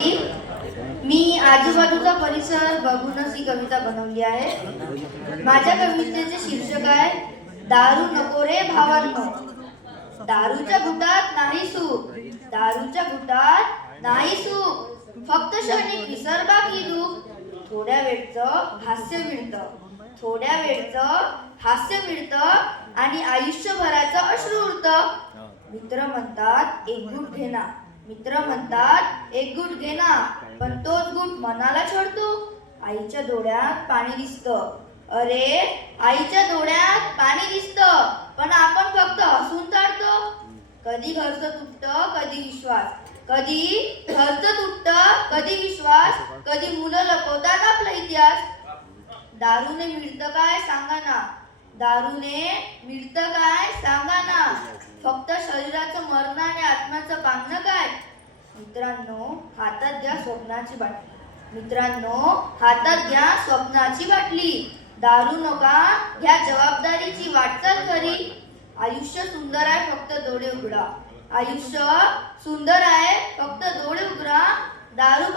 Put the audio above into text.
मी आजूबाजूचा परिसर बघूनच ही कविता बनवली आहे। माझ्या कवितेचे शीर्षक आहे दारू नको रे भावांनो। दारूच्या घुटात नाही सुख, दारूच्या घुटात नाही सुख, फक्त क्षणिक विसर बाकी दुःख। थोड्या वेळचं हास्य मिळतं, थोड्या वेळचं हास्य मिळतं आणि आयुष्यभराचं अश्रू उरतं। मित्र म्हणतात एक घूट घे ना, मित्र म्हणतात एक घूट घे ना, पण तोच घूट मनाला छळतो। आईच्या डोळ्यात पाणी दिसतं, अरे आईच्या डोळ्यात पाणी दिसतं, पण आपण फक्त हसून काढतो। कधी घरचं तुटतं कधी विश्वास, कधी घरचं तुटतं कधी विश्वास, कधी मुलं लपवतात आपला इतिहास। दारूने मिळतं काय सांगा ना, दारूने मिळतं काय सांगा ना, फक्त शरीराचं मरण आणि आत्म्याचं पांगणं काय। मित्रांनो हातात घ्या स्वप्नाची बाटली, मित्रांनो हातात घ्या स्वप्नाची बाटली, दारू नका घ्या जबाबदारीची वाटचाल खरी। आयुष्य सुंदर आहे फक्त डोळे उघडा, आयुष्य सुंदर आहे फक्त डोळे उघडा, दारू